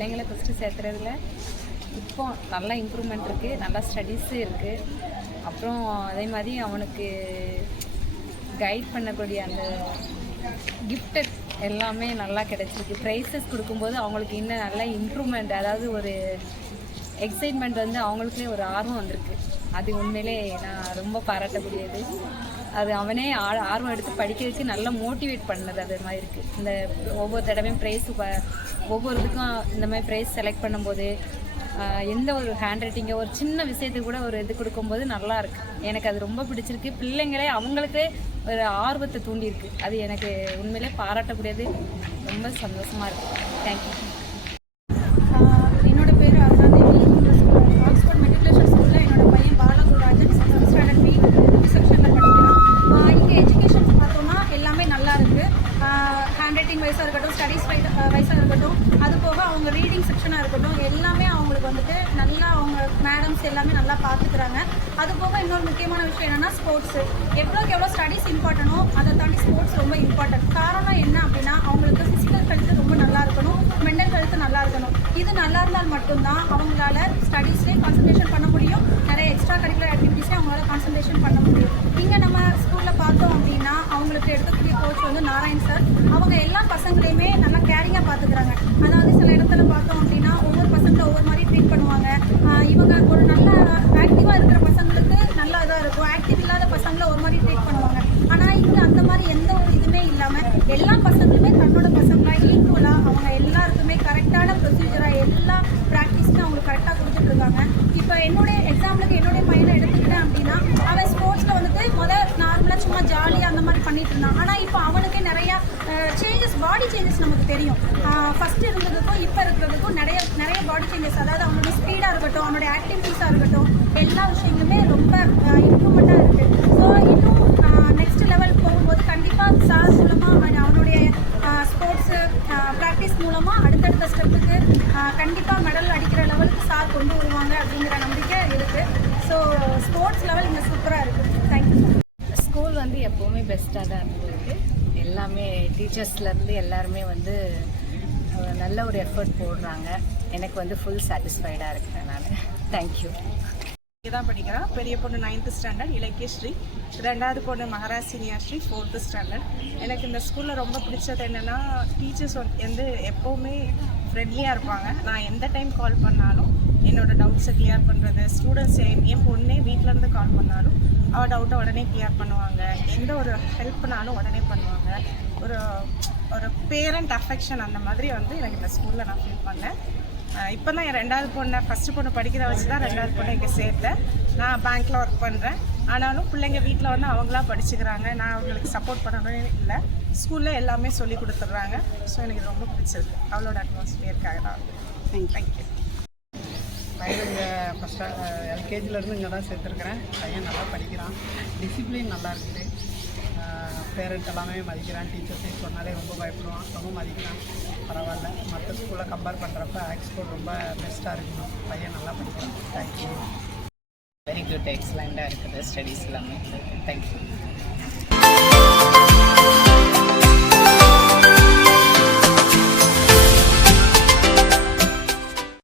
பிள்ளைங்களை ஃபஸ்ட்டு சேர்த்துறதுல இப்போ நல்லா இம்ப்ரூவ்மெண்ட் இருக்குது, நல்லா ஸ்டடீஸு இருக்குது. அப்புறம் அதே மாதிரி அவனுக்கு கைட் பண்ணக்கூடிய அந்த கிஃப்ட்டு எல்லாமே நல்லா கிடச்சிருக்கு. ப்ரைஸஸ் கொடுக்கும்போது அவங்களுக்கு இன்னும் நல்லா இம்ப்ரூவ்மெண்ட், அதாவது ஒரு எக்ஸைட்மெண்ட் வந்து அவங்களுக்குள்ளே ஒரு ஆர்வம் வந்திருக்கு. அது உண்மையிலே நான் ரொம்ப பாராட்டக்கூடியது. அது அவனே ஆர்வம் எடுத்து படிக்கிறதுக்கு நல்லா மோட்டிவேட் பண்ணது அது மாதிரி இருக்குது. இந்த ஒவ்வொரு தடவையும் ப்ரைஸ் ஒவ்வொரு இதுக்கும் இந்த மாதிரி ப்ரைஸ் செலக்ட் பண்ணும்போது எந்த ஒரு ஹேண்ட் ரைட்டிங்கோ ஒரு சின்ன விஷயத்துக்கு கூட ஒரு இது கொடுக்கும்போது நல்லா இருக்குது. எனக்கு அது ரொம்ப பிடிச்சிருக்கு. பிள்ளைங்களே அவங்களுக்கே ஒரு ஆர்வத்தை தூண்டியிருக்கு. அது எனக்கு உண்மையிலே பாராட்டக்கூடியது. ரொம்ப சந்தோஷமாக இருக்குது. தேங்க்யூ. என்னோட பேர் அருணாதேவி. ஆக்ஸ்போர்ட் மெட்ரிகுலேஷன் ஸ்கூலில் என்னோட பையன் பாலகுராஜன் ஸ்டாண்டர்ட் பி செக்ஷனில் படிக்கிறான். இங்கே எஜுகேஷன்ஸ் பார்த்தோம்னா எல்லாமே நல்லா இருக்குது. ஹேண்ட் ரைட்டிங் வைஸாக இருக்கட்டும், ஸ்டடீஸ் வைஸாக இருக்கட்டும், அது போக அவங்க ரீடிங் செக்ஷனாக இருக்கட்டும், எல்லாமே அவங்களுக்கு வந்துட்டு நல்லா அவங்க மேடம்ஸ் எல்லாமே நல்லா பார்த்துக்கிறாங்க. அது போக இன்னொரு முக்கியமான விஷயம் என்னென்னா ஸ்போர்ட்ஸு. எவ்வளோக்கு எவ்வளோ ஸ்டடீஸ் இம்பார்ட்டனோ அதை தாண்டி ஸ்போர்ட்ஸ் ரொம்ப இம்பார்ட்டன்ட். காரணம் என்ன அப்படின்னா அவங்களுக்கு ஃபிசிக்கல் ஹெல்த்து ரொம்ப நல்லா இருக்கணும், மென்டல் ஹெல்த்து நல்லா இருக்கணும். இது நல்லா இருந்தால் மட்டும்தான் அவங்களால ஸ்டடீஸ்லேயே கான்சன்ட்ரேஷன் பண்ண முடியும், நிறைய எக்ஸ்ட்ரா கரிக்குலர் ஆக்டிவிட்டீஸ்லேயே அவங்களால கான்சன்ட்ரேஷன் பண்ண முடியும். இங்கே நம்ம ஸ்கூலில் பார்த்தோம் அப்படின்னா அவங்களுக்கு எடுக்கக்கூடிய கோச் வந்து நாராயண் சார். அவங்க எல்லா பசங்களையுமே நல்லா கேரிங்காக பார்த்துக்கிறாங்க. அதாவது சில இடத்துல பார்த்தோம் அப்படின்னா ஒவ்வொரு பசங்களை ஒவ்வொரு மாதிரி ட்ரீட் பண்ணுவாங்க. இவங்க ஒரு நல்ல ஆக்டிவாக இருக்கிற பசங்களுக்கு நல்லா இதாக இருக்கும், ஆக்டிவ் இல்லாத பசங்களை ஒரு மாதிரி ட்ரீட் பண்ணுவாங்க. ஆனால் இங்கே அந்த மாதிரி எந்த ஒரு இதுவுமே இல்லாமல் எல்லா பசங்களுமே தன்னோட பசங்களாக ஈக்குவலாக அவங்க எல்லாருக்குமே கரெக்டான ப்ரொசீஜராக எல்லா ப்ராக்டிஸுமே அவங்களுக்கு கரெக்டாக கொடுத்துட்ருக்காங்க. இப்போ என்னுடைய எக்ஸாம்பிளுக்கு என்னுடைய பையனை எடுத்துக்கிட்டேன் அப்படின்னா அவன் ஸ்போர்ட்ஸில் வந்துட்டு நார்மலாக சும்மா ஜாலியாக அந்த மாதிரி பண்ணிட்டு இருந்தான். ஆனால் இப்போ அவனுக்கே நிறையா சேஞ்சஸ், பாடி சேஞ்சஸ் நமக்கு தெரியும். ஃபஸ்ட்டு இருந்ததுக்கும் இப்போ இருக்கிறதுக்கும் நிறைய பாடி சேஞ்சஸ், அதாவது அவனுடைய ஸ்பீடாக இருக்கட்டும், அவனுடைய ஆக்டிவிட்டீஸாக இருக்கட்டும், எல்லா விஷயங்களுமே ரொம்ப இம்ப்ரூவ்மெண்ட்டாக இருக்குது. ஸோ இன்னும் நெக்ஸ்ட் லெவல் போகும்போது கண்டிப்பாக சார் மூலமாக அவனுடைய ஸ்போர்ட்ஸு ப்ராக்டிஸ் மூலமாக அடுத்தடுத்த ஸ்டெப்புக்கு கண்டிப்பாக மெடல் அடிக்கிற லெவலுக்கு சார் கொண்டு வருவாங்க அப்படிங்கிற நம்பிக்கை இருக்குது. ஸோ ஸ்போர்ட்ஸ் லெவல் இங்கே சூப்பராக இருக்குது. தேங்க்யூ. ஸ்கூல் வந்து எப்போவுமே பெஸ்ட்டாக தான் இருந்திருக்கு. எல்லாமே டீச்சர்ஸ்லேருந்து எல்லாருமே வந்து நல்ல ஒரு எஃபர்ட் போடுறாங்க. எனக்கு வந்து ஃபுல் சாட்டிஸ்ஃபைடாக இருக்கிறேன் நான். தேங்க்யூ. இங்கே தான் படிக்கிறான். பெரிய பொண்ணு 9th ஸ்டாண்டர்ட் இலக்கியஸ்ரீ, ரெண்டாவது பொண்ணு மகாராசினியாஸ்ரீ 4th ஸ்டாண்டர்ட். எனக்கு இந்த ஸ்கூலில் ரொம்ப பிடிச்சது என்னென்னா டீச்சர்ஸ் வந்து எப்போவுமே ஃப்ரெண்ட்லியாக இருப்பாங்க. நான் எந்த டைம் கால் பண்ணாலும் என்னோடய டவுட்ஸை கிளியர் பண்ணுறது, ஸ்டூடெண்ட்ஸ் என் பொண்ணே வீட்டிலேருந்து கால் பண்ணாலும் அவள் டவுட்டை உடனே கிளியர் பண்ணுவாங்க. எந்த ஒரு ஹெல்ப்னாலும் உடனே பண்ணுவாங்க. ஒரு ஒரு பேரண்ட் அஃபெக்ஷன் அந்த மாதிரி வந்து எனக்கு இந்த ஸ்கூலில் நான் ஃபீல் பண்ணேன். இப்போ தான் என் ரெண்டாவது பொண்ணை, ஃபஸ்ட்டு பொண்ணு படிக்கிற வச்சு தான் ரெண்டாவது பொண்ணை இங்கே சேர்த்தேன். நான் பேங்க்கில் ஒர்க் பண்ணுறேன். ஆனாலும் பிள்ளைங்க வீட்டில் வந்து அவங்களா படிச்சுக்கிறாங்க. நான் அவங்களுக்கு சப்போர்ட் பண்ணணும்னு இல்லை, ஸ்கூலில் எல்லாமே சொல்லி கொடுத்துட்றாங்க. ஸோ எனக்கு ரொம்ப பிடிச்சிருக்கு அவளோட அட்மாஸ்பியருக்காக தான். தேங்க்யூ. பையன் இங்கே ஃபஸ்ட்டாக எல்கேஜிலேருந்து இங்கே தான் சேர்த்துருக்குறேன். பையன் நல்லா படிக்கிறான், டிசிப்ளின் நல்லா இருக்குது, பேரண்ட் எல்லாமே மதிக்கிறான். டீச்சர்ஸையும் சொன்னாலே ரொம்ப பயப்படுவான், ரொம்ப மதிக்கிறான். பரவாயில்ல, மற்ற ஸ்கூலை கம்பேர் பண்ணுறப்ப ஆக்ஸ்போர்ட் ரொம்ப பெஸ்ட்டாக இருக்கணும். பையன் நல்லா படிக்கிறான். தேங்க்யூ. வெரி குட், எக்ஸலண்ட்டாக இருக்குது ஸ்டடீஸ் எல்லாமே. தேங்க்யூ.